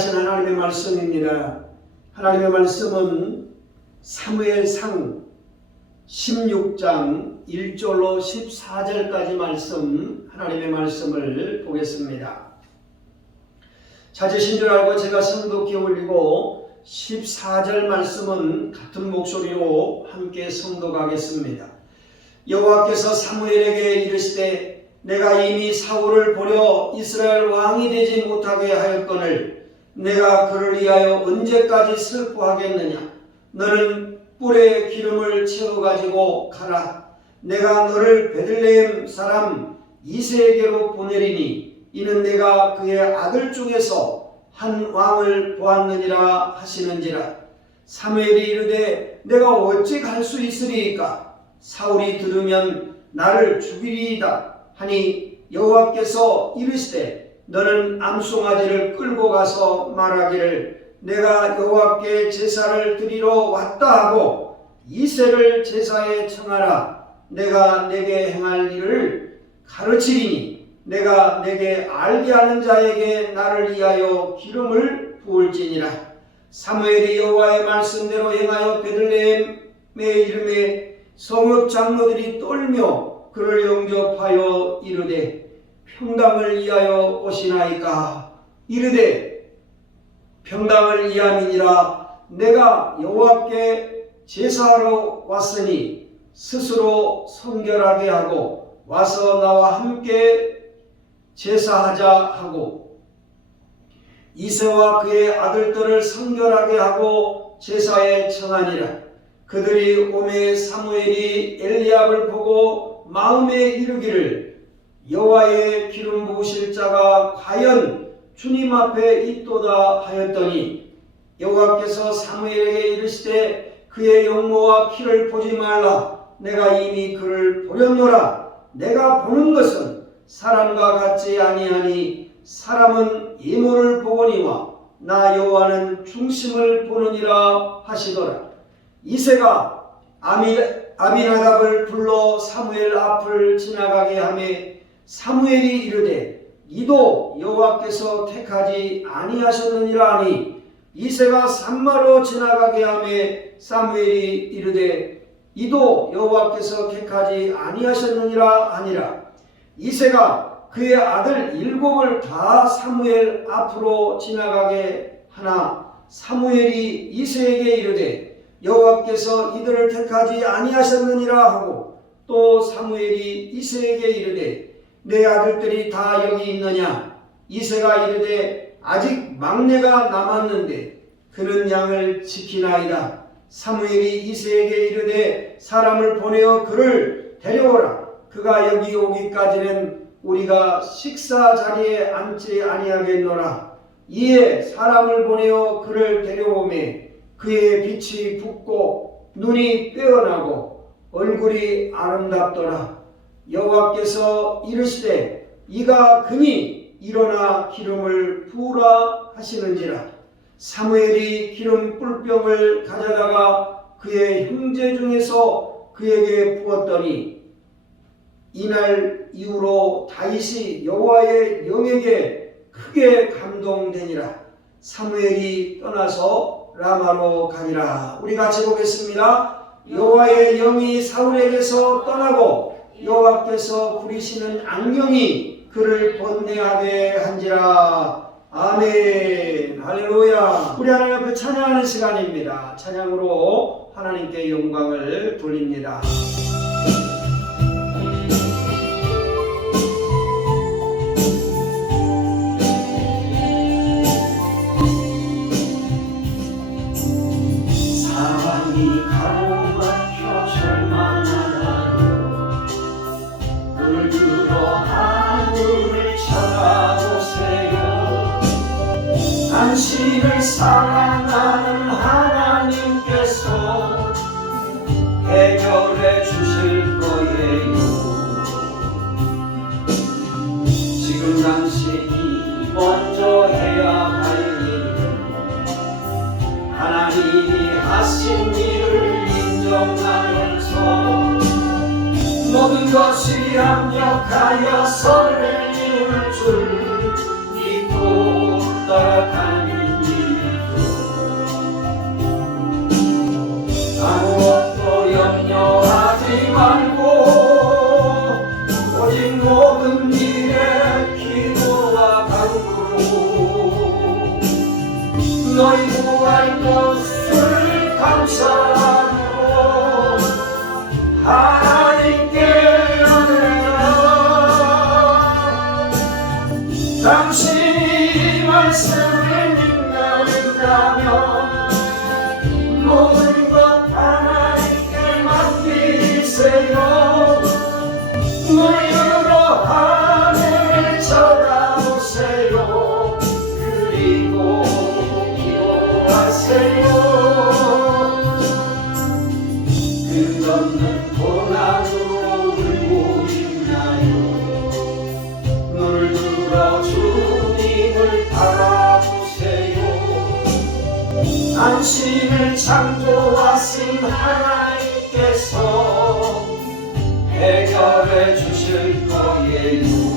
하신 하나님의 말씀입니다. 하나님의 말씀은 사무엘상 16장 1절로 14절까지 말씀, 하나님의 말씀을 보겠습니다. 찾으신 줄 알고 제가 성독히 올리고 14절 말씀은 같은 목소리로 함께 성독하겠습니다. 여호와께서 사무엘에게 이르시되 내가 이미 사울을 보려 이스라엘 왕이 되지 못하게 하였거늘 내가 그를 위하여 언제까지 슬퍼하겠느냐. 너는 뿔에 기름을 채워가지고 가라. 내가 너를 베들레헴 사람 이새에게로 보내리니 이는 내가 그의 아들 중에서 한 왕을 보았느니라 하시는지라. 사무엘이 이르되 내가 어찌 갈 수 있으리이까. 사울이 들으면 나를 죽이리이다 하니 여호와께서 이르시되 너는 암송아지를 끌고 가서 말하기를 내가 여호와께 제사를 드리러 왔다 하고 이새를 제사에 청하라. 내가 내게 행할 일을 가르치리니 내가 내게 알게 하는 자에게 나를 위하여 기름을 부을지니라. 사무엘이 여호와의 말씀대로 행하여 베들레헴의 이름에 성읍 장로들이 떨며 그를 영접하여 이르되 평강을 위하여 오시나이까. 이르되 평강을 위함이니라. 내가 여호와께 제사하러 왔으니 스스로 성결하게 하고 와서 나와 함께 제사하자 하고 이새와 그의 아들들을 성결하게 하고 제사에 청하니라. 그들이 오매 사무엘이 엘리압을 보고 마음에 이르기를 여호와의 기름 부으실 자가 과연 주님 앞에 있도다 하였더니 여호와께서 사무엘에게 이르시되 그의 용모와 키를 보지 말라. 내가 이미 그를 보렸노라. 내가 보는 것은 사람과 같지 아니하니 사람은 이모를 보거니와 나 여호와는 중심을 보느니라 하시더라. 이새가 아미나답을 불러 사무엘 앞을 지나가게 하매 사무엘이 이르되 이도 여호와께서 택하지 아니하셨느니라 하니 이새가 산마로 지나가게 하매 사무엘이 이르되 이도 여호와께서 택하지 아니하셨느니라 하니라. 이새가 그의 아들 7을 다 사무엘 앞으로 지나가게 하나 사무엘이 이새에게 이르되 여호와께서 이들을 택하지 아니하셨느니라 하고 또 사무엘이 이새에게 이르되 내 아들들이 다 여기 있느냐. 이새가 이르되 아직 막내가 남았는데 그는 양을 지키나이다. 사무엘이 이새에게 이르되 사람을 보내어 그를 데려오라. 그가 여기 오기까지는 우리가 식사 자리에 앉지 아니하겠노라. 이에 사람을 보내어 그를 데려오매 그의 빛이 붓고 눈이 빼어나고 얼굴이 아름답더라. 여호와께서 이르시되 이가 그니 일어나 기름을 부으라 하시는지라. 사무엘이 기름 뿔병을 가져다가 그의 형제 중에서 그에게 부었더니 이날 이후로 다윗이 여호와의 영에게 크게 감동되니라. 사무엘이 떠나서 라마로 가니라. 우리 같이 보겠습니다. 여호와의 영이 사울에게서 떠나고 여호와께서 부리시는 악령이 그를 번뇌하게 한지라. 아멘. 할렐루야. 우리 하나님 앞에 찬양하는 시간입니다. 찬양으로 하나님께 영광을 돌립니다. 당신을 사랑하는 하나님께서 해결해 주실 거예요. 지금 당신이 먼저 해야 할 일은 하나님이 하신 일을 인정하면서 모든 것이 합력하여 선을 이룰 줄 믿고 따라가는 너희 구할 것을 감사하고 하나님께 아뢰라. 당신이 말씀을 믿는다면 모든 것 하나님께 맡기세요. 눈으로 하늘을 쳐다보세요. 그리고 기도하세요. 끝없는 고난으로 울고 있나요? 눈을 들어 주님을 바라보세요. 당신을 창조하신 하나님께서 해결해 주실 거예요.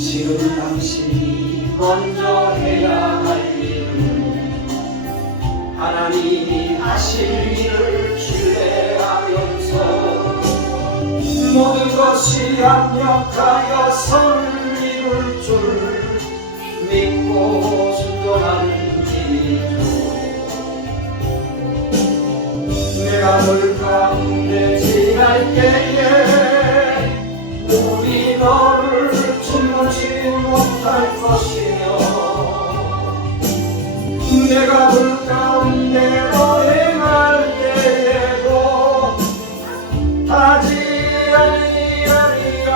지금 당신이 먼저 해야 할 일은 하나님이 하실 일을 신뢰하면서 모든 것이 합력하여 선을 이룰 줄 믿고 순종하는 일이죠. 내가 널 가운데 지날 때에 우리 너를 짓무지 못할 것이며 내가 물 가운데 여행할 때에도 타지 아니하리라.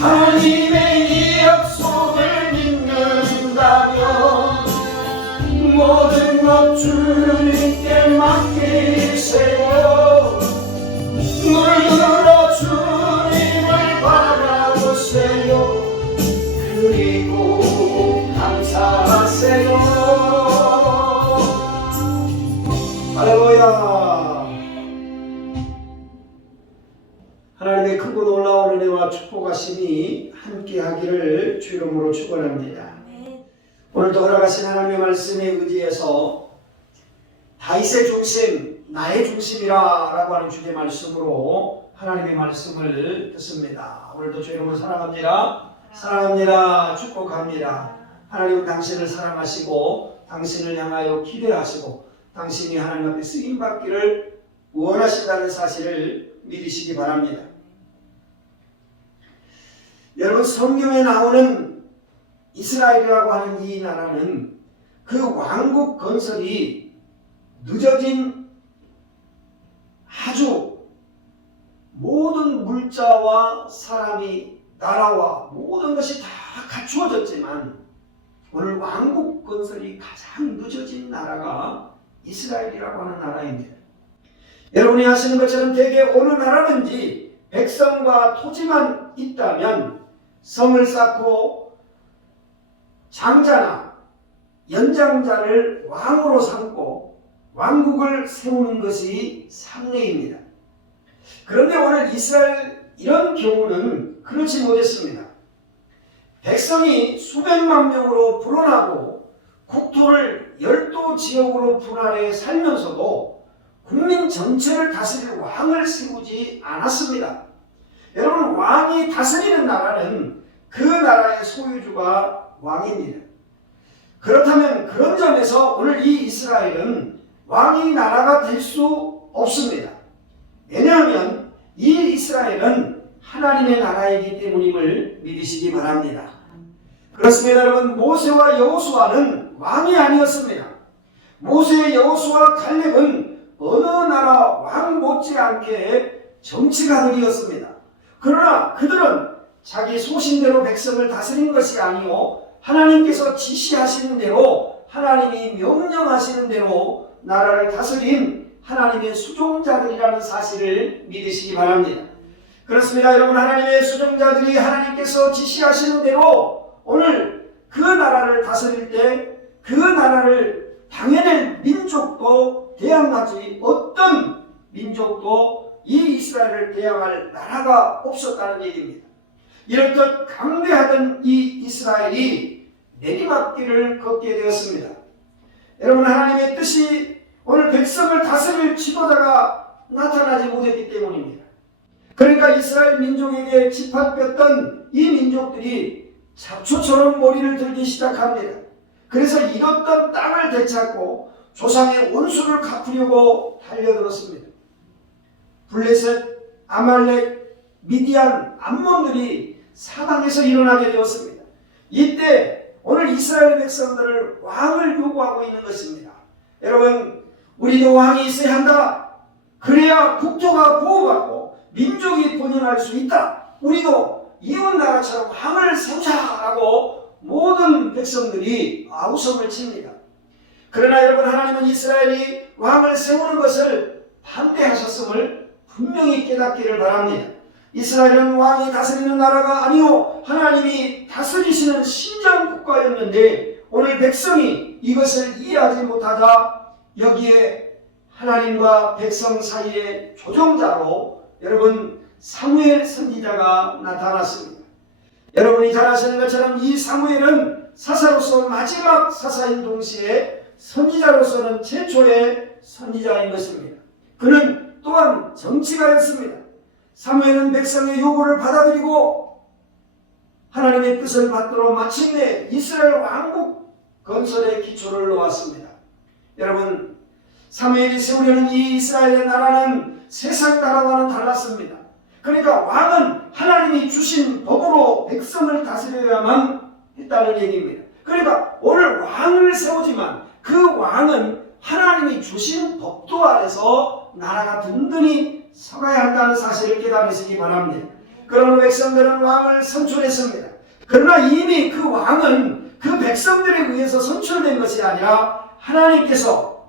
하나님의 이 약속을 믿는다면 모든 것 주님께 맡기세요. 눈으로 주님을 바라보세요. 그리고 감사하세요. 할렐루야. 하나님의 크고 놀라운 은혜와 축복하심이 함께하기를 주 이름으로 축원합니다. 오늘도 허락하신 하나님의 말씀에 의지해서 다윗의 중심, 나의 중심이라 라고 하는 주제 말씀으로 하나님의 말씀을 듣습니다. 오늘도 주 이름을 사랑합니다. 사랑합니다. 축복합니다. 하나님은 당신을 사랑하시고 당신을 향하여 기대하시고 당신이 하나님 앞에 쓰임받기를 원하신다는 사실을 믿으시기 바랍니다. 여러분, 성경에 나오는 이스라엘이라고 하는 이 나라는 그 왕국 건설이 늦어진 아주 모든 물자와 사람이 나라와 모든 것이 다 갖추어졌지만 오늘 왕국 건설이 가장 늦어진 나라가 이스라엘이라고 하는 나라입니다. 여러분이 아시는 것처럼 대개 어느 나라든지 백성과 토지만 있다면 성을 쌓고 장자나 연장자를 왕으로 삼고 왕국을 세우는 것이 상례입니다. 그런데 오늘 이스라엘 이런 경우는 그렇지 못했습니다. 백성이 수백만 명으로 불어나고 국토를 12 지역으로 분할해 살면서도 국민 전체를 다스릴 왕을 세우지 않았습니다. 여러분, 왕이 다스리는 나라는 그 나라의 소유주가 왕입니다. 그렇다면 그런 점에서 오늘 이 이스라엘은 왕이 나라가 될 수 없습니다. 왜냐하면 이 이스라엘은 하나님의 나라이기 때문임을 믿으시기 바랍니다. 그렇습니다. 여러분, 모세와 여호수아는 왕이 아니었습니다. 모세, 여호수아, 갈렙은 어느 나라 왕 못지않게 정치가들이었습니다. 그러나 그들은 자기 소신대로 백성을 다스린 것이 아니요 하나님께서 지시하시는 대로, 하나님이 명령하시는 대로 나라를 다스린 하나님의 수종자들이라는 사실을 믿으시기 바랍니다. 그렇습니다. 여러분, 하나님의 수종자들이 하나님께서 지시하시는 대로 오늘 그 나라를 다스릴 때 그 나라를 당해낼 민족도 대항하지 어떤 민족도 이 이스라엘을 대항할 나라가 없었다는 얘기입니다. 이렇듯 강대하던 이 이스라엘이 내리막길을 걷게 되었습니다. 여러분, 하나님의 뜻이 오늘 백성을 다스릴 지도자가 나타나지 못했기 때문입니다. 그러니까 이스라엘 민족에게 짓밟혔던 이 민족들이 잡초처럼 머리를 들기 시작합니다. 그래서 잃었던 땅을 되찾고 조상의 원수를 갚으려고 달려들었습니다. 블레셋, 아말렉, 미디안, 암몬들이 사방에서 일어나게 되었습니다. 이때 오늘 이스라엘 백성들을 왕을 요구하고 있는 것입니다. 여러분, 우리도 왕이 있어야 한다. 그래야 국토가 보호받고 민족이 번영할 수 있다. 우리도 이웃나라처럼 왕을 세우자라고 모든 백성들이 아우성을 칩니다. 그러나 여러분, 하나님은 이스라엘이 왕을 세우는 것을 반대하셨음을 분명히 깨닫기를 바랍니다. 이스라엘은 왕이 다스리는 나라가 아니요 하나님이 다스리시는 신장 국가였는데 오늘 백성이 이것을 이해하지 못하자 여기에 하나님과 백성 사이의 조정자로 여러분 사무엘 선지자가 나타났습니다. 여러분이 잘 아시는 것처럼 이 사무엘은 사사로서 마지막 사사인 동시에 선지자로서는 최초의 선지자인 것입니다. 그는 또한 정치가였습니다. 사무엘은 백성의 요구를 받아들이고 하나님의 뜻을 받들어 마침내 이스라엘 왕국 건설의 기초를 놓았습니다. 여러분, 사무엘이 세우려는 이 이스라엘의 나라는 세상 나라와는 달랐습니다. 그러니까 왕은 하나님이 주신 법으로 백성을 다스려야만 했다는 얘기입니다. 그러니까 오늘 왕을 세우지만 그 왕은 하나님이 주신 법도 아래서 나라가 든든히 서가야 한다는 사실을 깨달으시기 바랍니다. 그러나 백성들은 왕을 선출했습니다. 그러나 이미 그 왕은 그 백성들에 의해서 선출된 것이 아니라 하나님께서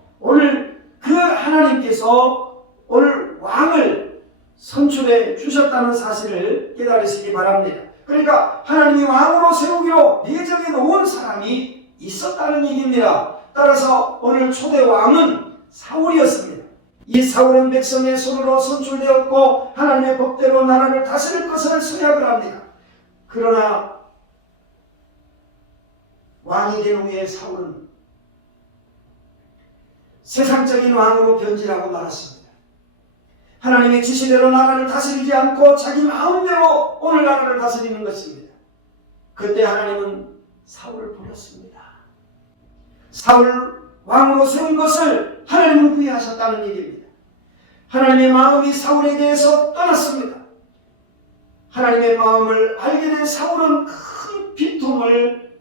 오늘 왕을 선출해 주셨다는 사실을 깨달으시기 바랍니다. 그러니까 하나님이 왕으로 세우기로 예정해 놓은 사람이 있었다는 얘기입니다. 따라서 오늘 초대 왕은 사울이었습니다. 이 사울은 백성의 손으로 선출되었고 하나님의 법대로 나라를 다스릴 것을 서약을 합니다. 그러나 왕이 된 후에 사울은 세상적인 왕으로 변질하고 말았습니다. 하나님의 지시대로 나라를 다스리지 않고 자기 마음대로 오늘 나라를 다스리는 것입니다. 그때 하나님은 사울을 버렸습니다. 사울 왕으로 세운 것을 하나님은 후회하셨다는 얘기입니다. 하나님의 마음이 사울에 대해서 떠났습니다. 하나님의 마음을 알게 된 사울은 큰 비통을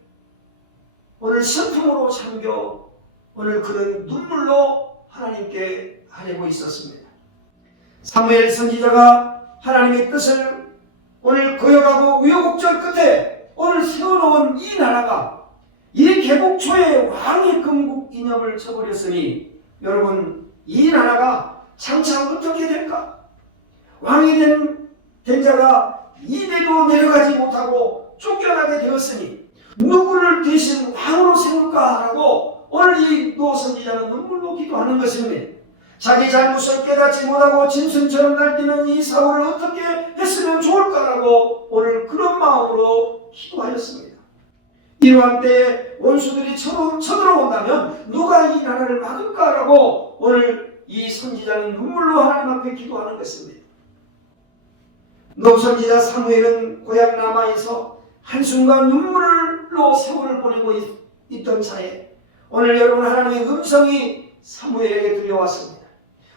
오늘 슬픔으로 잠겨 오늘 그는 눈물로 하나님께 아뢰고 있었습니다. 사무엘 선지자가 하나님의 뜻을 오늘 거역하고 우여곡절 끝에 오늘 세워놓은 이 나라가 이 개국 초에 왕의 건국 이념을 쳐버렸으니 여러분 이 나라가 장차 어떻게 될까? 왕이 된 자가 이대도 내려가지 못하고 쫓겨나게 되었으니 누구를 대신 왕으로 세울까라고 오늘 이 노 선지자는 눈물로 기도하는 것입니다. 자기 잘못을 깨닫지 못하고 짐승처럼 날뛰는 이 사울을 어떻게 했으면 좋을까라고 오늘 그런 마음으로 기도하였습니다. 이러한 때에 원수들이 쳐들어온다면 누가 이 나라를 막을까라고 오늘 이 선지자는 눈물로 하나님 앞에 기도하는 것입니다. 노 선지자 사무엘은 고향 라마에서 한순간 눈물로 세월을 보내고 있던 차에 오늘 여러분 하나님의 음성이 사무엘에게 들려왔습니다.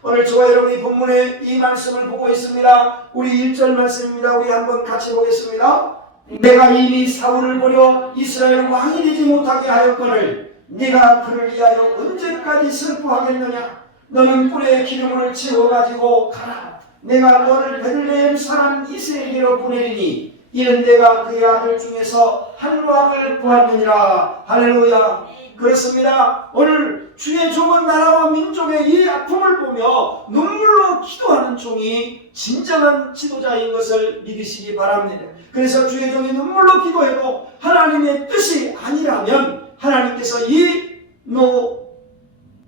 오늘 저와 여러분이 본문에 이 말씀을 보고 있습니다. 우리 1절 말씀입니다. 우리 한번 같이 보겠습니다. 내가 이미 사울을 버려 이스라엘 왕이 되지 못하게 하였거늘 네가 그를 위하여 언제까지 슬퍼하겠느냐? 너는 뿔에 기름을 채워가지고 가라. 내가 너를 베들레헴 사람 이새에게로 보내리니 이는 내가 그의 아들 중에서 한 왕을 구하느니라. 할렐루야. 그렇습니다. 오늘 주의 종은 나라와 민족의 이 아픔을 보며 눈물로 기도하는 종이 진정한 지도자인 것을 믿으시기 바랍니다. 그래서 주의 종이 눈물로 기도해도 하나님의 뜻이 아니라면 하나님께서 이 노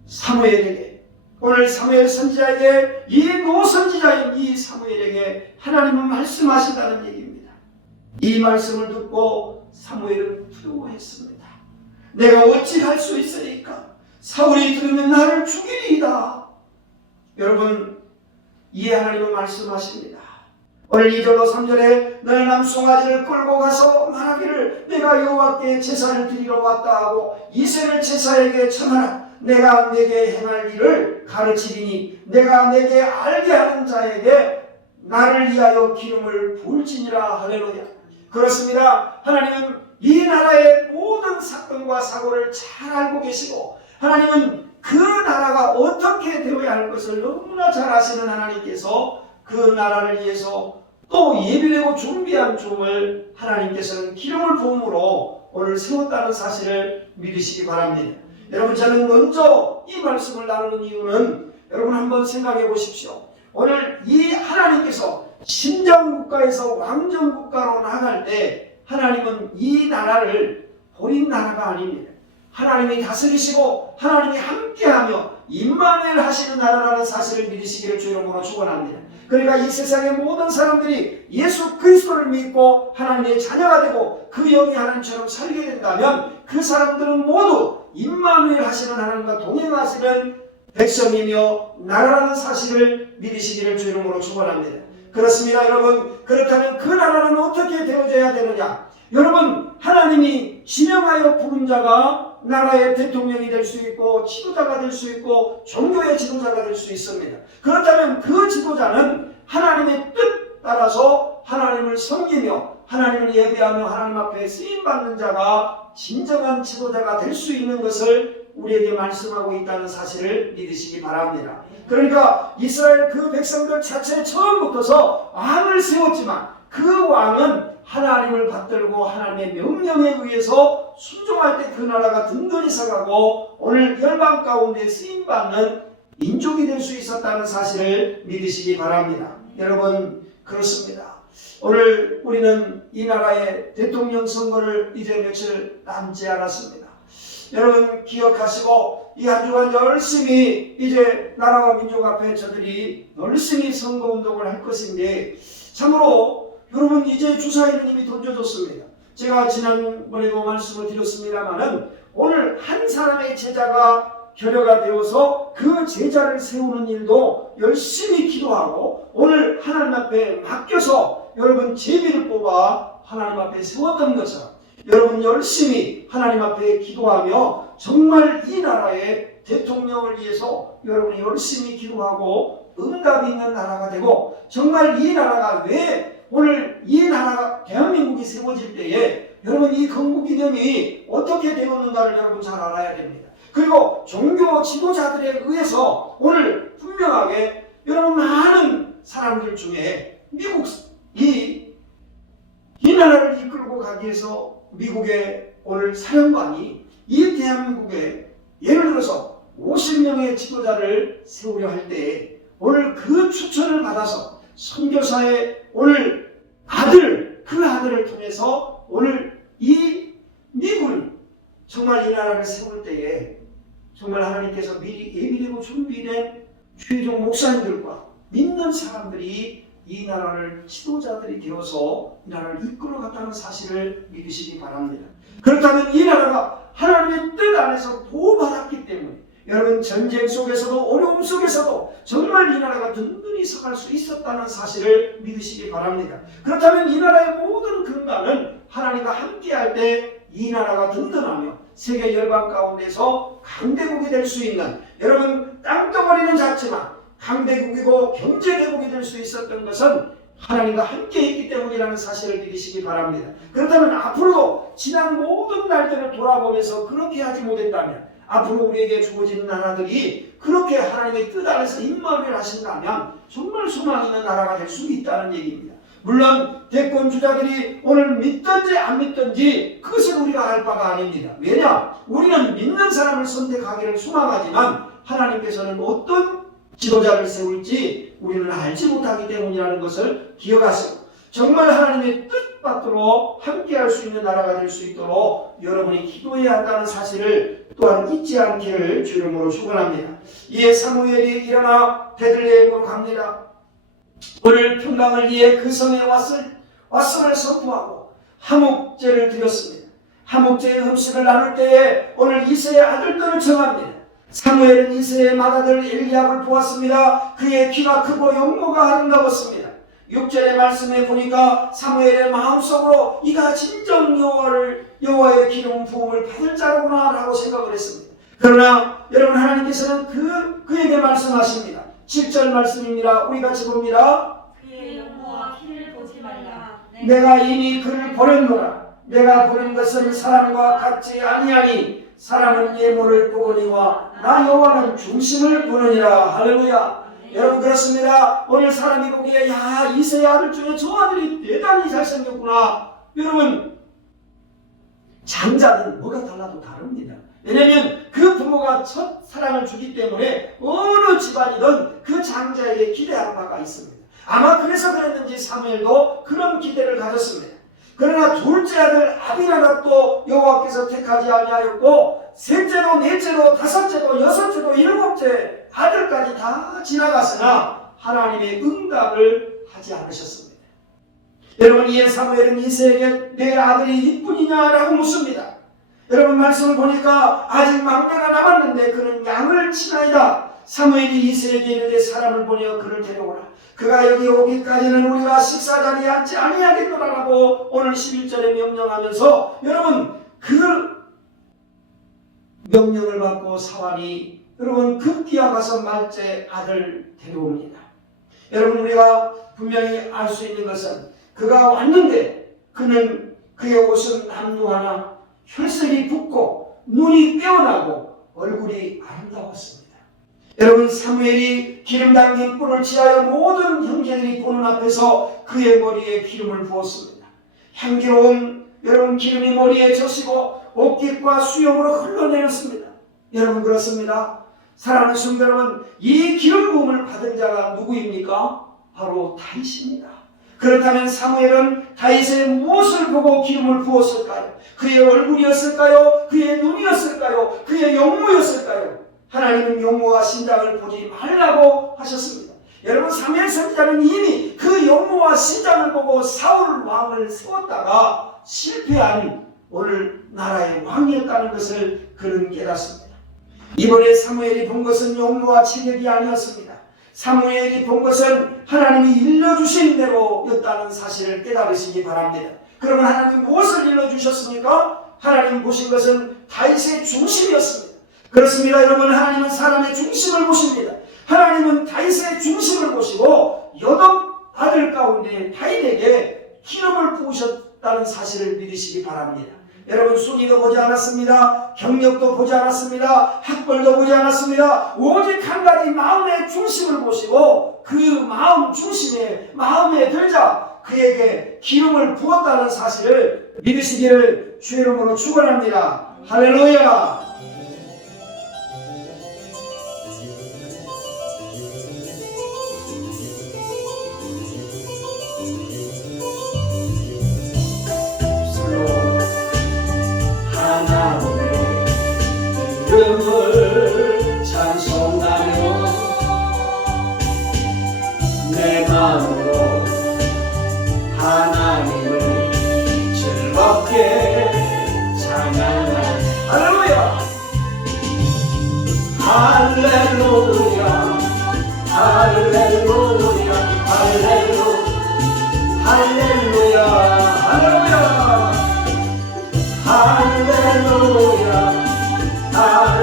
사무엘에게 오늘 사무엘 선지자에게 이 노 선지자인 이 사무엘에게 하나님은 말씀하신다는 얘기입니다. 이 말씀을 듣고 사무엘은 두려워했습니다. 내가 어찌 할 수 있으리까? 사울이 들으면 나를 죽이리이다. 여러분, 이에 하나님은 말씀하십니다. 오늘 2절로 3절에 너는 남송아지를 끌고 가서 말하기를 내가 여호와께 제사를 드리러 왔다 하고 이새를 제사에게 청하라. 내가 내게 행할 일을 가르치리니 내가 내게 알게 하는 자에게 나를 위하여 기름을 부을지니라. 할렐루야. 그렇습니다. 하나님은 이 나라의 모든 사건과 사고를 잘 알고 계시고 하나님은 그 나라가 어떻게 되어야 할 것을 너무나 잘 아시는 하나님께서 그 나라를 위해서 또 예비되고 준비한 종을 하나님께서는 기름을 부음으로 오늘 세웠다는 사실을 믿으시기 바랍니다. 여러분, 저는 먼저 이 말씀을 나누는 이유는 여러분 한번 생각해 보십시오. 오늘 이 하나님께서 신정국가에서 왕정국가로 나갈 때 하나님은 이 나라를 버린 나라가 아닙니다. 하나님이 다스리시고 하나님이 함께하며 임마누엘 하시는 나라라는 사실을 믿으시기를 주 이름으로 축원합니다. 그러니까 이 세상의 모든 사람들이 예수 그리스도를 믿고 하나님의 자녀가 되고 그 영이 하나님처럼 살게 된다면 그 사람들은 모두 임마누엘 하시는 하나님과 동행하시는 백성이며 나라라는 사실을 믿으시기를 주 이름으로 축원합니다. 그렇습니다. 여러분, 그렇다면 그 나라는 어떻게 되어져야 되느냐? 여러분, 하나님이 지명하여 부른 자가 나라의 대통령이 될 수 있고 지도자가 될 수 있고 종교의 지도자가 될 수 있습니다. 그렇다면 그 지도자는 하나님의 뜻 따라서 하나님을 섬기며 하나님을 예배하며 하나님 앞에 쓰임받는 자가 진정한 지도자가 될 수 있는 것을 우리에게 말씀하고 있다는 사실을 믿으시기 바랍니다. 그러니까 이스라엘 그 백성들 자체 처음부터서 왕을 세웠지만 그 왕은 하나님을 받들고 하나님의 명령에 의해서 순종할 때 그 나라가 든든히 서가고 오늘 열방 가운데 쓰임받는 민족이 될 수 있었다는 사실을 믿으시기 바랍니다. 여러분, 그렇습니다. 오늘 우리는 이 나라의 대통령 선거를 이제 며칠 남지 않았습니다. 여러분 기억하시고 이 한 주간 열심히 이제 나라와 민족 앞에 저들이 열심히 선거운동을 할 것인데 참으로 여러분 이제 주사위는 이미 던져졌습니다. 제가 지난번에도 말씀을 드렸습니다마는 오늘 한 사람의 제자가 결여가 되어서 그 제자를 세우는 일도 열심히 기도하고 오늘 하나님 앞에 맡겨서 여러분 제비를 뽑아 하나님 앞에 세웠던 것처럼 여러분 열심히 하나님 앞에 기도하며 정말 이 나라의 대통령을 위해서 여러분이 열심히 기도하고 응답이 있는 나라가 되고 정말 이 나라가 왜 오늘 이 나라가 대한민국이 세워질 때에 여러분 이 건국이념이 어떻게 되었는가를 여러분 잘 알아야 됩니다. 그리고 종교 지도자들에 의해서 오늘 분명하게 여러분 많은 사람들 중에 미국 이 나라를 이끌고 가기 위해서 미국의 오늘 사령관이 이 대한민국에 예를 들어서 50명의 지도자를 세우려 할 때 오늘 그 추천을 받아서 선교사의 오늘 그 아들을 통해서 오늘 이 미국은 정말 이 나라를 세울 때에 정말 하나님께서 미리 예비되고 준비된 최종 목사님들과 믿는 사람들이 이 나라를 지도자들이 되어서 이 나라를 이끌어갔다는 사실을 믿으시기 바랍니다. 그렇다면 이 나라가 하나님의 뜻 안에서 보호받았기 때문에 여러분 전쟁 속에서도 어려움 속에서도 정말 이 나라가 든든히 서갈 수 있었다는 사실을 믿으시기 바랍니다. 그렇다면 이 나라의 모든 근간은 하나님과 함께할 때 이 나라가 든든하며 세계 열방 가운데서 강대국이 될 수 있는 여러분 땅덩어리는 작지만 강대국이고 경제대국이 될 수 있었던 것은 하나님과 함께 있기 때문이라는 사실을 믿으시기 바랍니다. 그렇다면 앞으로도 지난 모든 날들을 돌아보면서 그렇게 하지 못했다면 앞으로 우리에게 주어지는 나라들이 그렇게 하나님의 뜻 안에서 임마누엘 하신다면 정말 소망 있는 나라가 될 수 있다는 얘기입니다. 물론 대권 주자들이 오늘 믿든지 안 믿든지 그것은 우리가 알 바가 아닙니다. 왜냐? 우리는 믿는 사람을 선택하기를 소망하지만 하나님께서는 어떤 지도자를 세울지 우리는 알지 못하기 때문이라는 것을 기억하시고 정말 하나님의 뜻받들어 함께할 수 있는 나라가 될 수 있도록 여러분이 기도해야 한다는 사실을 또한 잊지 않기를 주 이름으로 축원합니다. 이에 사무엘이 일어나 베들레헴으로 갑니다. 오늘 평강을 위해 그 성에 왔음을 선포하고 화목제를 드렸습니다. 화목제의 음식을 나눌 때에 오늘 이새의 아들들을 정합니다. 사무엘은 이새의 맏아들 엘리압을 보았습니다. 그의 키가 크고 용모가 아름다웠습니다. 6절의 말씀에 보니까 사무엘의 마음속으로 이가 진정 여호와의 기름 부음을 받을 자로구나 라고 생각을 했습니다. 그러나 여러분, 하나님께서는 그에게 말씀하십니다. 7절 말씀입니다. 우리 같이 봅니다. 그의 영모와 키를 보지 말라. 내가 이미 그를 버렸노라. 내가 보는 것은 사람과 같지 아니하니 사람은 예모를 보거니와 나 여호와는 중심을 보느니라. 할렐루야. 여러분, 그렇습니다. 오늘 사람이 보기에 야, 이세의 아들 중에 저 아들이 대단히 잘생겼구나. 여러분, 장자는 뭐가 달라도 다릅니다. 왜냐하면 그 부모가 첫 사랑을 주기 때문에 어느 집안이든 그 장자에게 기대하는 바가 있습니다. 아마 그래서 그랬는지 사무엘도 그런 기대를 가졌습니다. 그러나 둘째 아들 아비나답도 여호와께서 택하지 아니하였고, 셋째도 넷째도 다섯째도 여섯째도 일곱째 아들까지 다 지나갔으나 하나님의 응답을 하지 않으셨습니다. 여러분, 이에 사무엘은 이새에게 내 아들이 이뿐이냐라고 묻습니다. 여러분, 말씀을 보니까 아직 막내가 남았는데 그는 양을 치나이다. 사무엘이 이새에게 이르되 사람을 보내어 그를 데려오라. 그가 여기 오기까지는 우리가 식사 자리에 앉지 아니하겠노라라고 오늘 11절에 명령하면서, 여러분, 그 명령을 받고 사환이 여러분 급기야 가서 말째 아들 데려옵니다. 여러분, 우리가 분명히 알 수 있는 것은 그가 왔는데 그는 그의 옷은 남루하나 혈색이 붓고 눈이 빼어나고 얼굴이 아름다웠습니다. 여러분, 사무엘이 기름 담긴 뿔을 취하여 모든 형제들이 보는 앞에서 그의 머리에 기름을 부었습니다. 향기로운 여러분 기름이 머리에 젖히고 옷깃과 수염으로 흘러내렸습니다. 여러분, 그렇습니다. 사랑하는 성도 여러분, 이 기름 부음을 받은 자가 누구입니까? 바로 다윗입니다. 그렇다면 사무엘은 다윗의 무엇을 보고 기름을 부었을까요? 그의 얼굴이었을까요? 그의 눈이었을까요? 그의 용모였을까요? 하나님은 용모와 신장을 보지 말라고 하셨습니다. 여러분, 사무엘 선지자는 이미 그 용모와 신장을 보고 사울 왕을 세웠다가 실패한 오늘 나라의 왕이었다는 것을 그는 깨닫습니다. 이번에 사무엘이 본 것은 용모와 체격이 아니었습니다. 사무엘이 본 것은 하나님이 일러주신 대로였다는 사실을 깨달으시기 바랍니다. 그러면 하나님 무엇을 일러주셨습니까? 하나님 보신 것은 다윗의 중심이었습니다. 그렇습니다. 여러분, 하나님은 사람의 중심을 보십니다. 하나님은 다윗의 중심을 보시고 여덟 아들 가운데 다윗에게 기름을 부으셨다는 사실을 믿으시기 바랍니다. 여러분, 순위도 보지 않았습니다. 경력도 보지 않았습니다. 학벌도 보지 않았습니다. 오직 한 가지 마음의 중심을 보시고 그 마음 중심에 마음에 들자 그에게 기름을 부었다는 사실을 믿으시기를 주의 이름으로 축원합니다. 할렐루야. 이름을 찬송하며 내 마음으로 하나님을 즐겁게 찬양하네. 할렐루야. 할렐루야 할렐루야 할렐루야 할렐루야 할렐루야 할렐루야 할렐루야 할렐루야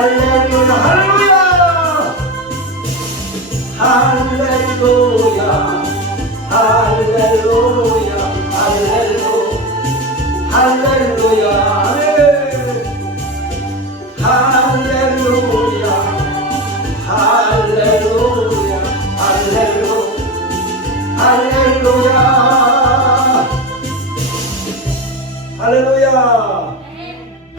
할렐루야 할렐루야 할렐루야 할렐루야 할렐루야 할렐루야 할렐루야 할렐루야 할렐루야.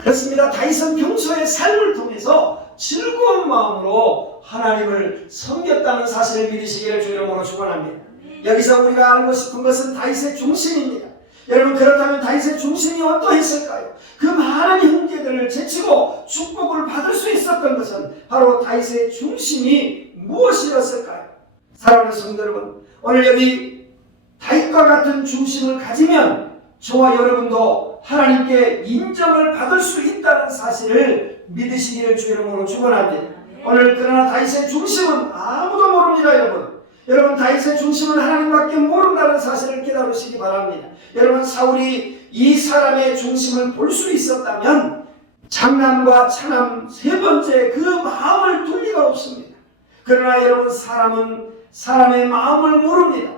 그렇습니다. 다윗은 평소의 삶을 통해서 즐거운 마음으로 하나님을 섬겼다는 사실을 믿으시기를 주 이름으로 축원합니다. 여기서 우리가 알고 싶은 것은 다윗의 중심입니다. 여러분, 그렇다면 다윗의 중심이 어떠했을까요? 그 많은 형제들을 제치고 축복을 받을 수 있었던 것은 바로 다윗의 중심이 무엇이었을까요? 사랑하는 성도 여러분, 오늘 여기 다윗과 같은 중심을 가지면 저와 여러분도 하나님께 인정을 받을 수 있다는 사실을 믿으시기를 주 이름으로 축원합니다. 오늘 그러나 다윗의 중심은 아무도 모릅니다, 여러분. 여러분, 다윗의 중심은 하나님밖에 모른다는 사실을 깨달으시기 바랍니다. 여러분, 사울이 이 사람의 중심을 볼 수 있었다면 장남과 차남 세 번째 그 마음을 둘 리가 없습니다. 그러나 여러분, 사람은 사람의 마음을 모릅니다.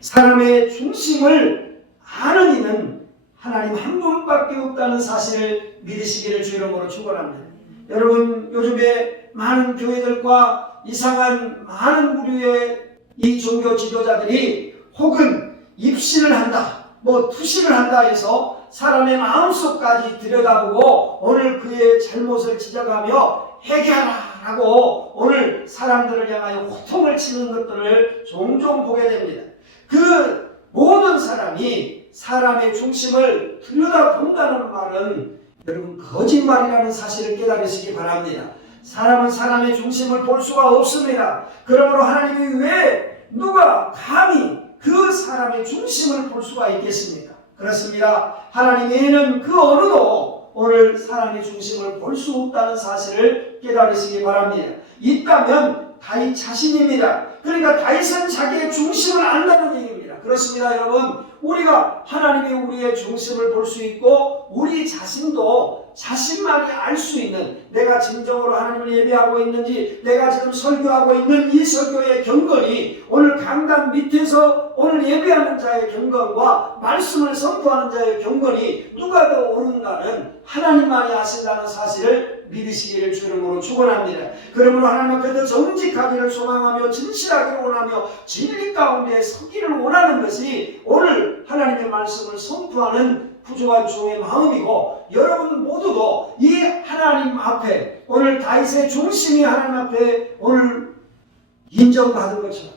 사람의 중심을 아는 이는 하나님 한 분밖에 없다는 사실을 믿으시기를 주 이름으로 축원합니다. 여러분, 요즘에 많은 교회들과 이상한 많은 부류의 이 종교 지도자들이 혹은 입신을 한다, 투신을 한다 해서 사람의 마음속까지 들여다보고 오늘 그의 잘못을 지적하며 회개하라라고 오늘 사람들을 향하여 호통을 치는 것들을 종종 보게 됩니다. 그 모든 사람이 사람의 중심을 들여다본다는 말은 여러분 거짓말이라는 사실을 깨달으시기 바랍니다. 사람은 사람의 중심을 볼 수가 없습니다. 그러므로 하나님이 왜 누가 감히 그 사람의 중심을 볼 수가 있겠습니까? 그렇습니다. 하나님 외에는 그 어느도 오늘 사람의 중심을 볼 수 없다는 사실을 깨달으시기 바랍니다. 있다면 다윗 자신입니다. 그러니까 다윗은 자기의 중심을 안다는 얘기입니다. 그렇습니다, 여러분. 우리가 하나님이 우리의 중심을 볼 수 있고 우리 자신도 자신만이 알 수 있는, 내가 진정으로 하나님을 예배하고 있는지, 내가 지금 설교하고 있는 이 설교의 경건이 오늘 강단 밑에서 오늘 예배하는 자의 경건과 말씀을 선포하는 자의 경건이 누가 더 옳은가는 하나님만이 아신다는 사실을 믿으시기를 주 이름으로 축원합니다. 그러므로 하나님 앞에 더 정직하기를 소망하며 진실하기를 원하며 진리 가운데 서기를 원하는 것이 오늘 하나님의 말씀을 선포하는 부족한 종의 마음이고, 여러분 모두도 이 하나님 앞에 오늘 다윗의 중심이 하나님 앞에 오늘 인정받은 것처럼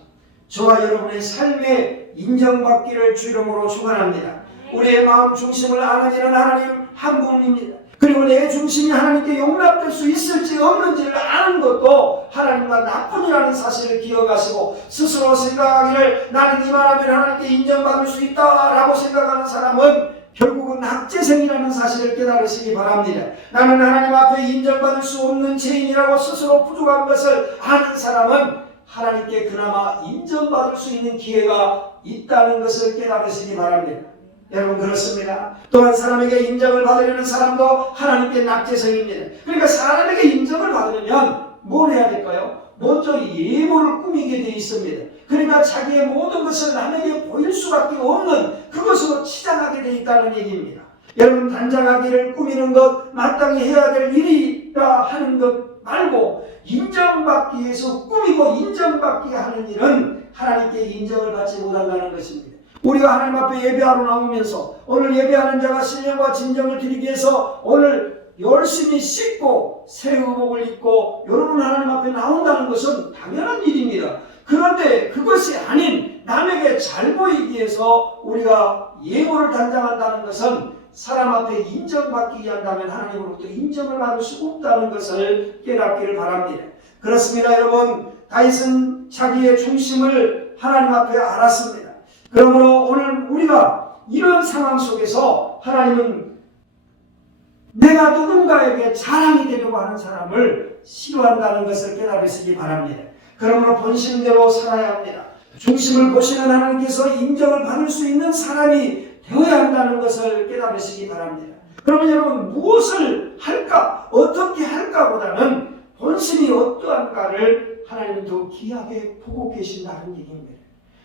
저와 여러분의 삶에 인정받기를 주 이름으로 축원합니다. 우리의 마음 중심을 아는 이는 하나님 한 분입니다. 그리고 내 중심이 하나님께 용납될 수 있을지 없는지를 아는 것도 하나님과 나뿐이라는 사실을 기억하시고, 스스로 생각하기를 나는 이만하면 하나님께 인정받을 수 있다라고 생각하는 사람은 결국은 낙제생이라는 사실을 깨달으시기 바랍니다. 나는 하나님 앞에 인정받을 수 없는 죄인이라고 스스로 부족한 것을 아는 사람은 하나님께 그나마 인정받을 수 있는 기회가 있다는 것을 깨달으시기 바랍니다. 여러분, 그렇습니다. 또한 사람에게 인정을 받으려는 사람도 하나님께 낙제성입니다. 그러니까 사람에게 인정을 받으려면 뭘 해야 될까요? 먼저 예물을 꾸미게 되어 있습니다. 그러니까 자기의 모든 것을 남에게 보일 수밖에 없는 그것으로 치장하게 되어 있다는 얘기입니다. 여러분, 단장하기를 꾸미는 것, 마땅히 해야 될 일이라 하는 것 말고 인정받기 위해서 꾸미고 인정받게 하는 일은 하나님께 인정을 받지 못한다는 것입니다. 우리가 하나님 앞에 예배하러 나오면서 오늘 예배하는 자가 신령과 진정을 드리기 위해서 오늘 열심히 씻고 새 의복을 입고 여러분 하나님 앞에 나온다는 것은 당연한 일입니다. 그런데 그것이 아닌 남에게 잘 보이기 위해서 우리가 예물을 단장한다는 것은 사람 앞에 인정받기 위한다면 하나님으로부터 인정을 받을 수 없다는 것을 깨닫기를 바랍니다. 그렇습니다, 여러분. 다윗은 자기의 중심을 하나님 앞에 알았습니다. 그러므로 오늘 우리가 이런 상황 속에서 하나님은 내가 누군가에게 자랑이 되려고 하는 사람을 싫어한다는 것을 깨달으시기 바랍니다. 그러므로 본심대로 살아야 합니다. 중심을 보시는 하나님께서 인정을 받을 수 있는 사람이 되어야 한다는 것을 깨달으시기 바랍니다. 그러면 여러분, 무엇을 할까, 어떻게 할까보다는 본심이 어떠한가를 하나님은 더 귀하게 보고 계신다는 얘기입니다.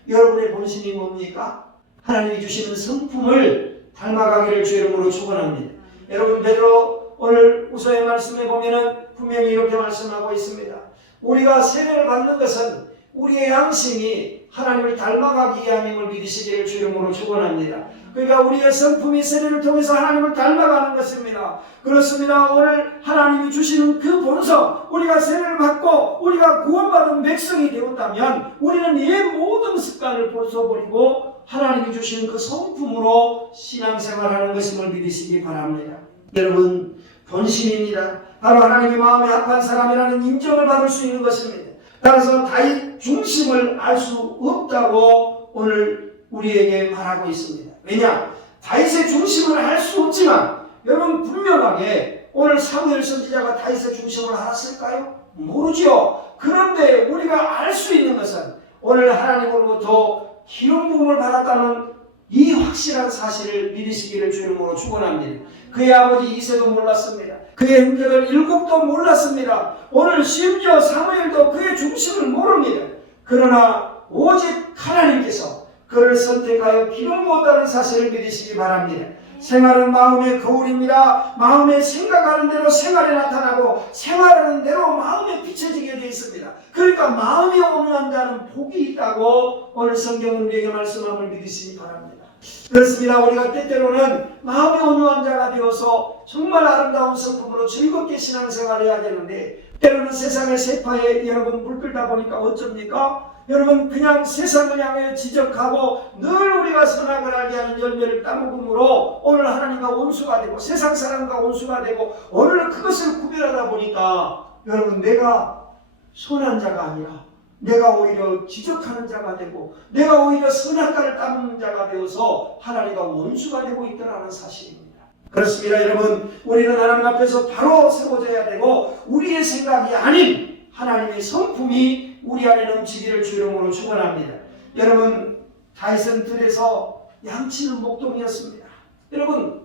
여러분의 본심이 뭡니까? 하나님이 주시는 성품을 닮아가기를 주 이름으로 축원합니다. 여러분, 베드로 오늘 우서의 말씀에 보면은 분명히 이렇게 말씀하고 있습니다. 우리가 세례를 받는 것은 우리의 양심이 하나님을 닮아가기 위함임을 믿으시기를 주 이름으로 축원합니다. 그러니까 우리의 성품이 세례를 통해서 하나님을 닮아가는 것입니다. 그렇습니다. 오늘 하나님이 주시는 그 본성, 우리가 세례를 받고 우리가 구원받은 백성이 되었다면 우리는 이 모든 습관을 벗어버리고 하나님이 주시는 그 성품으로 신앙생활하는 것임을 믿으시기 바랍니다. 여러분, 본심입니다. 바로 하나님의 마음에 합한 사람이라는 인정을 받을 수 있는 것입니다. 따라서 다윗 중심을 알 수 없다고 오늘 우리에게 말하고 있습니다. 왜냐? 다윗의 중심을 알 수 없지만 여러분, 분명하게 오늘 사무엘 선지자가 다윗의 중심을 알았을까요? 모르죠. 그런데 우리가 알 수 있는 것은 오늘 하나님으로부터 기름 부음을 받았다는 이 확실한 사실을 믿으시기를 주님으로 축원합니다. 그의 아버지 이새도 몰랐습니다. 그의 형제들 7도 몰랐습니다. 오늘 심지어 사무엘도 그의 중심을 모릅니다. 그러나 오직 하나님께서 그를 선택하여 기름 부었다는 사실을 믿으시기 바랍니다. 생활은 마음의 거울입니다. 마음에 생각하는 대로 생활에 나타나고 생활하는 대로 마음에 비춰지게 되어 있습니다. 그러니까 마음이 온유한 자는 복이 있다고 오늘 성경은 우리에게 말씀함을 믿으시기 바랍니다. 그렇습니다. 우리가 때때로는 마음이 온유한 자가 되어서 정말 아름다운 성품으로 즐겁게 신앙생활을 해야 되는데 때로는 세상의 세파에 여러분 물들다 보니까 어쩝니까? 여러분 그냥 세상을 향해 지적하고 늘 우리가 선악을 알게 하는 열매를 따먹음으로 오늘 하나님과 원수가 되고 세상 사람과 원수가 되고 오늘 그것을 구별하다 보니까 여러분 내가 선한 자가 아니라 내가 오히려 지적하는 자가 되고 내가 오히려 선악과를 따먹는 자가 되어서 하나님과 원수가 되고 있다는 사실입니다. 그렇습니다. 여러분 우리는 하나님 앞에서 바로 세워져야 되고 우리의 생각이 아닌 하나님의 성품이 우리 안에 넘치기를 주 이름으로 축원합니다. 여러분 다윗은 들에서 양치는 목동이었습니다. 여러분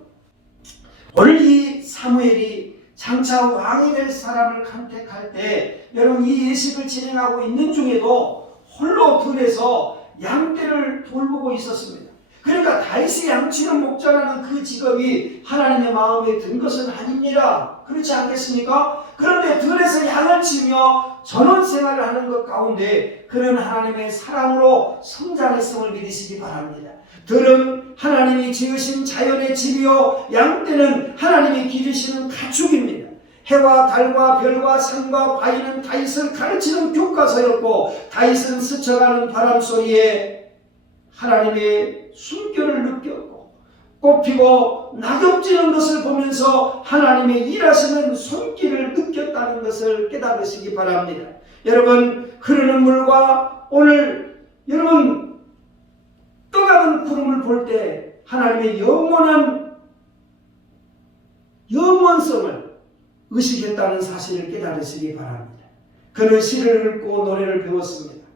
오늘 이 사무엘이 장차 왕이 될 사람을 간택할 때 여러분 이 예식을 진행하고 있는 중에도 홀로 들에서 양떼를 돌보고 있었습니다. 그러니까 다윗이 양치는 목자라는 그 직업이 하나님의 마음에 든 것은 아닙니다. 그렇지 않겠습니까? 그런데 들에서 양을 치며 전원 생활을 하는 것 가운데 그는 하나님의 사랑으로 성장했음을 믿으시기 바랍니다. 들은 하나님이 지으신 자연의 집이요 양떼는 하나님이 기르시는 가축입니다. 해와 달과 별과 산과 바위는 다윗을 가르치는 교과서였고 다윗은 스쳐가는 바람소리에 하나님의 숨결을 느꼈고 꽃피고 낙엽지는 것을 보면서 하나님의 일하시는 손길을 느꼈다는 것을 깨달으시기 바랍니다. 여러분 흐르는 물과 오늘 여러분 떠가는 구름을 볼 때 하나님의 영원성을 의식했다는 사실을 깨달으시기 바랍니다. 그는 시를 읽고 노래를 배웠습니다.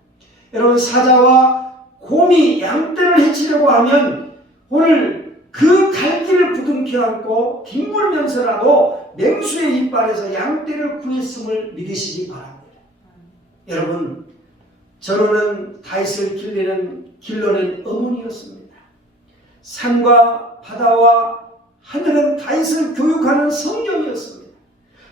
여러분 사자와 곰이 양떼를 해치려고 하면 오늘 그 갈기를 부둥켜 안고 뒹굴면서라도 맹수의 이빨에서 양떼를 구했음을 믿으시기 바랍니다. 여러분 저로는 다윗을 길러낸 어머니였습니다. 산과 바다와 하늘은 다윗을 교육하는 성경이었습니다.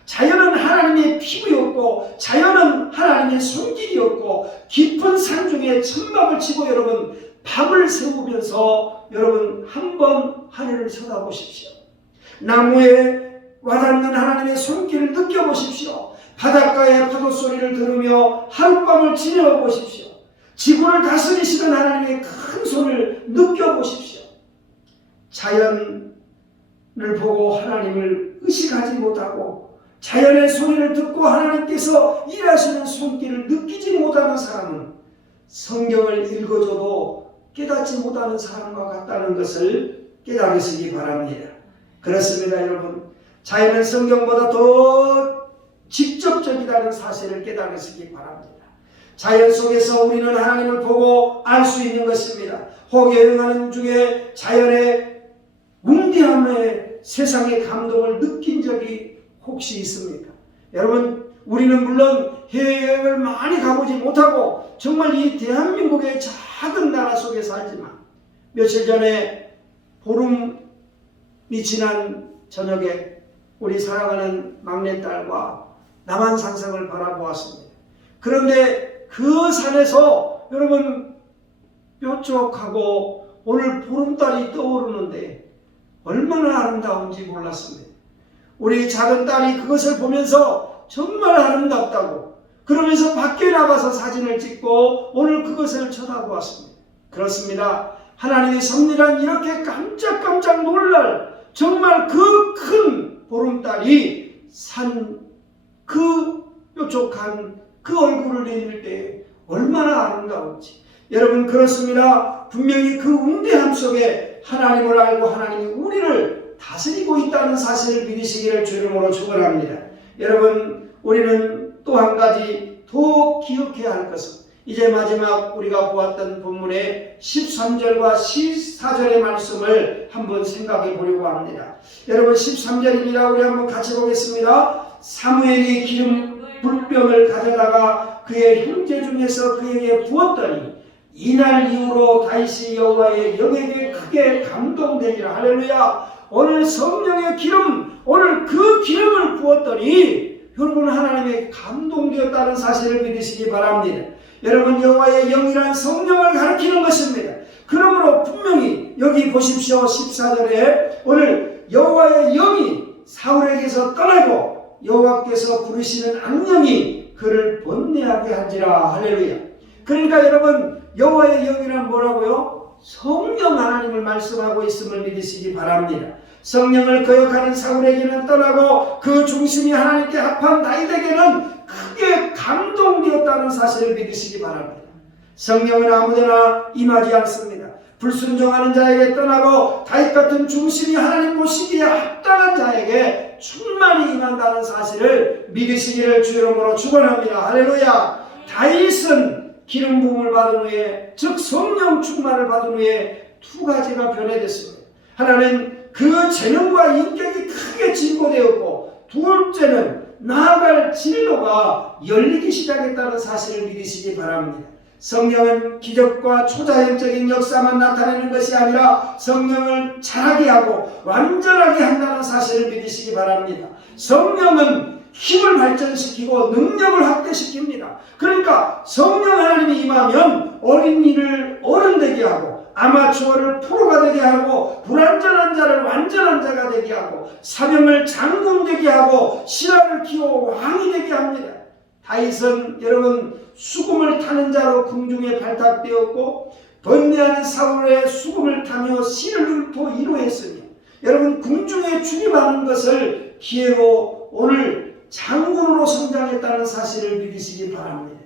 자연은 하나님의 피부였고 자연은 하나님의 손길이었고 깊은 산 중에 천막을 치고 여러분 밤을 새우면서 여러분 한번 하늘을 쳐다보십시오. 나무에 와닿는 하나님의 손길을 느껴보십시오. 바닷가의 파도 소리를 들으며 하룻밤을 지내어 보십시오. 지구를 다스리시는 하나님의 큰 손을 느껴보십시오. 자연을 보고 하나님을 의식하지 못하고 자연의 소리를 듣고 하나님께서 일하시는 손길을 느끼지 못하는 사람은 성경을 읽어줘도 깨닫지 못하는 사람과 같다는 것을 깨달으시기 바랍니다. 그렇습니다. 여러분 자연은 성경보다 더 직접적이라는 사실을 깨달으시기 바랍니다. 자연 속에서 우리는 하나님을 보고 알 수 있는 것입니다. 혹에 응하는 중에 자연의 웅대함에 세상의 감동을 느낀 적이 혹시 있습니까? 여러분 우리는 물론 해외여행을 많이 가보지 못하고 정말 이 대한민국의 작은 나라 속에 살지만 며칠 전에 보름이 지난 저녁에 우리 사랑하는 막내딸과 남한산성을 바라보았습니다. 그런데 그 산에서 여러분 뾰족하고 오늘 보름달이 떠오르는데 얼마나 아름다운지 몰랐습니다. 우리 작은 딸이 그것을 보면서 정말 아름답다고 그러면서 밖에 나가서 사진을 찍고 오늘 그것을 쳐다보았습니다. 그렇습니다. 하나님의 섭리란 이렇게 깜짝깜짝 놀랄 정말 그 큰 보름달이 산 그 뾰족한 그 얼굴을 내밀 때 얼마나 아름다운지 여러분 그렇습니다. 분명히 그 웅대함 속에 하나님을 알고 하나님이 우리를 다스리고 있다는 사실을 믿으시기를 주 이름으로 축원합니다. 여러분 우리는 또 한 가지 더 기억해야 할 것은 이제 마지막 우리가 보았던 본문의 13절과 14절의 말씀을 한번 생각해 보려고 합니다. 여러분 13절입니다. 우리 한번 같이 보겠습니다. 사무엘이 기름 불병을 가져다가 그의 형제 중에서 그에게 부었더니 이날 이후로 다윗이 여호와의 영에게 크게 감동되니라. 할렐루야. 오늘 성령의 기름, 오늘 그 기름을 부었더니 여러분 하나님의 감동되었다는 사실을 믿으시기 바랍니다. 여러분 여호와의 영이란 성령을 가리키는 것입니다. 그러므로 분명히 여기 보십시오. 14절에 오늘 여호와의 영이 사울에게서 떠나고 여호와께서 부르시는 악령이 그를 번뇌하게 하지라. 할렐루야. 그러니까 여러분 여호와의 영이란 뭐라고요? 성령 하나님을 말씀하고 있음을 믿으시기 바랍니다. 성령을 거역하는 사울에게는 떠나고 그 중심이 하나님께 합한 다윗에게는 크게 감동되었다는 사실을 믿으시기 바랍니다. 성령은 아무데나 임하지 않습니다. 불순종하는 자에게 떠나고 다윗 같은 중심이 하나님 보시기에 합당한 자에게 충만히 임한다는 사실을 믿으시기를 주 이름으로 축원합니다. 할렐루야. 다윗은 기름 부음을 받은 후에 즉 성령 충만을 받은 후에 두 가지가 변해졌습니다. 하나는 그 재능과 인격이 크게 진보되었고 둘째는 나아갈 진로가 열리기 시작했다는 사실을 믿으시기 바랍니다. 성령은 기적과 초자연적인 역사만 나타내는 것이 아니라 성령을 자라게 하고 완전하게 한다는 사실을 믿으시기 바랍니다. 성령은 힘을 발전시키고 능력을 확대시킵니다. 그러니까 성령 하나님이 임하면 어린이를 어른되게 하고 아마추어를 프로가 되게 하고 불완전한 자를 완전한 자가 되게 하고 사명을 장군 되게 하고 신하를 키워 왕이 되게 합니다. 다윗은 여러분 수금을 타는 자로 궁중에 발탁되었고 번뇌하는 사울의 수금을 타며 신을 이루었으며 여러분 궁중에 출입하는 것을 기회로 오늘 장군으로 성장했다는 사실을 믿으시기 바랍니다.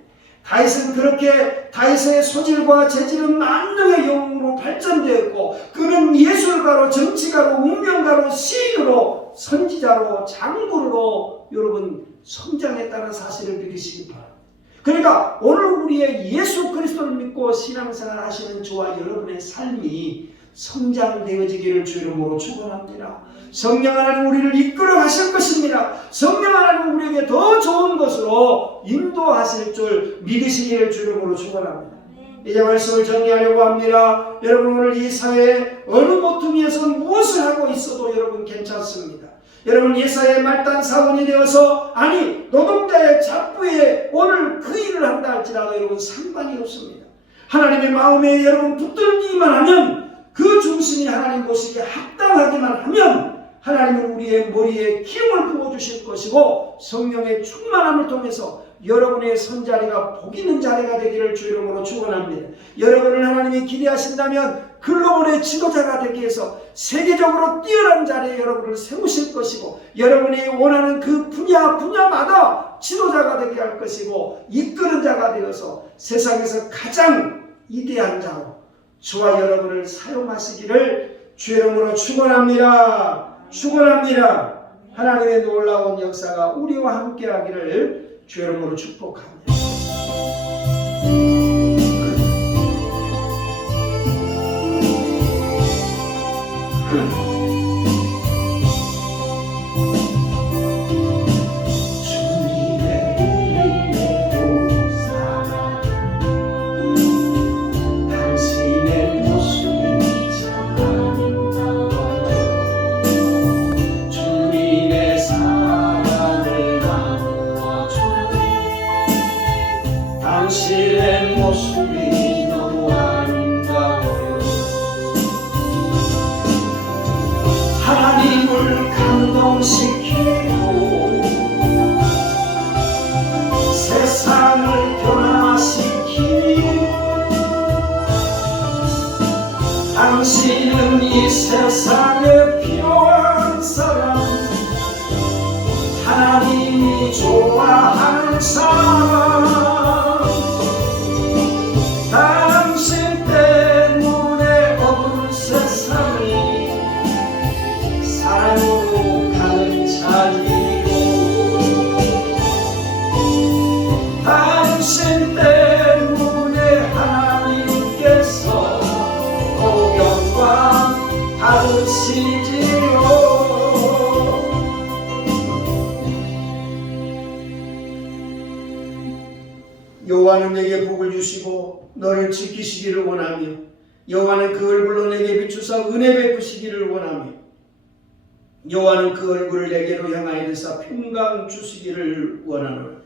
다윗은 그렇게 다윗의 소질과 재질은 만능의 영웅으로 발전되었고 그는 예술가로 정치가로 운명가로 시인으로 선지자로 장군으로 여러분 성장했다는 사실을 믿으시기 바랍니다. 그러니까 오늘 우리의 예수 그리스도를 믿고 신앙생활 하시는 저와 여러분의 삶이 성장되어지기를 주 이름으로 축원합니다. 성령 하나님 우리를 이끌어 가실 것입니다. 성령 하나님 우리에게 더 좋은 것으로 인도하실 줄 믿으시기를 주 이름으로 축원합니다. 이제 말씀을 정리하려고 합니다. 여러분 오늘 이 사회에 어느 모퉁이에서 무엇을 하고 있어도 여러분 괜찮습니다. 여러분 예사의 말단 사원이 되어서 아니 노동자의 잡부에 오늘 그 일을 한다 할지라도 여러분 상관이 없습니다. 하나님의 마음에 여러분 붙들기만 하면 그 중심이 하나님 보시기에 합당하기만 하면 하나님은 우리의 머리에 기름을 부어주실 것이고 성령의 충만함을 통해서 여러분의 선자리가 복 있는 자리가 되기를 주 이름으로 축원합니다. 여러분을 하나님이 기대하신다면 글로벌의 지도자가 되기 위해서 세계적으로 뛰어난 자리에 여러분을 세우실 것이고 여러분이 원하는 그 분야마다 지도자가 되게 할 것이고 이끄는 자가 되어서 세상에서 가장 위대한 자로 저와 여러분을 사용하시기를 주 이름으로 축원합니다. 축원합니다. 하나님의 놀라운 역사가 우리와 함께 하기를 주 이름으로 축복합니다. 당신의 모습이 너무 아름다워요. 하나님을 감동시키고 세상을 변화시키고 당신은 이 세상에 필요한 사람 하나님이 좋아하는 사람 당신 때문에 어두운 세상이 사랑으로 가는 주시고 너를 지키시기를 원하며 여호와는 그 얼굴로 내게 비추사 은혜 베푸시기를 원하며 여호와는 그 얼굴을 내게로 향하여 드사 평강 주시기를 원하노라.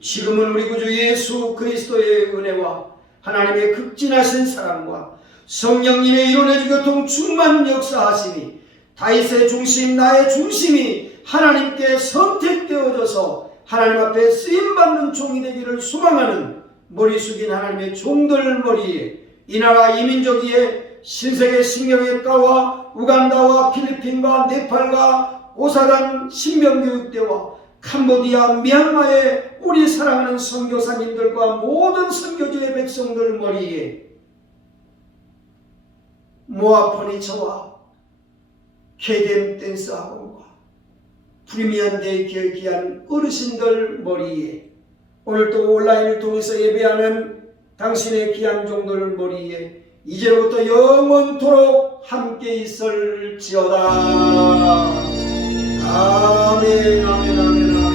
지금은 우리 구주 예수 그리스도의 은혜와 하나님의 극진하신 사랑과 성령님의 이론의 교통 충만 역사하심이 다윗의 중심 나의 중심이 하나님께 선택되어져서 하나님 앞에 쓰임받는 종이 되기를 소망하는 머리 숙인 하나님의 종들 머리에 이 나라 이민족 위에 신세계 식량외과와 우간다와 필리핀과 네팔과 오사단 신병교육대와 캄보디아 미얀마의 우리 사랑하는 선교사님들과 모든 선교지의 백성들 머리에 모아 퍼니처와 KDM 댄스 학원과 프리미엄 데이케어 귀한 어르신들 머리에 오늘 또 온라인을 통해서 예배하는 당신의 귀한 종들 머리에 이제로부터 영원토록 함께 있을지어다. 아멘 아멘 아멘 아멘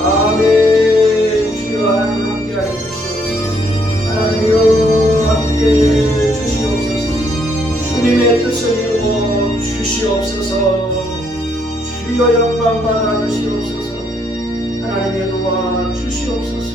아멘. 주여 하나님 함께하여 주시옵소서. 하나님이여 함께해 주시옵소서. 주님의 뜻을 이루어 주시옵소서. 주여 영광 받아 주시옵소서. 하나님의 도와 주시옵소서.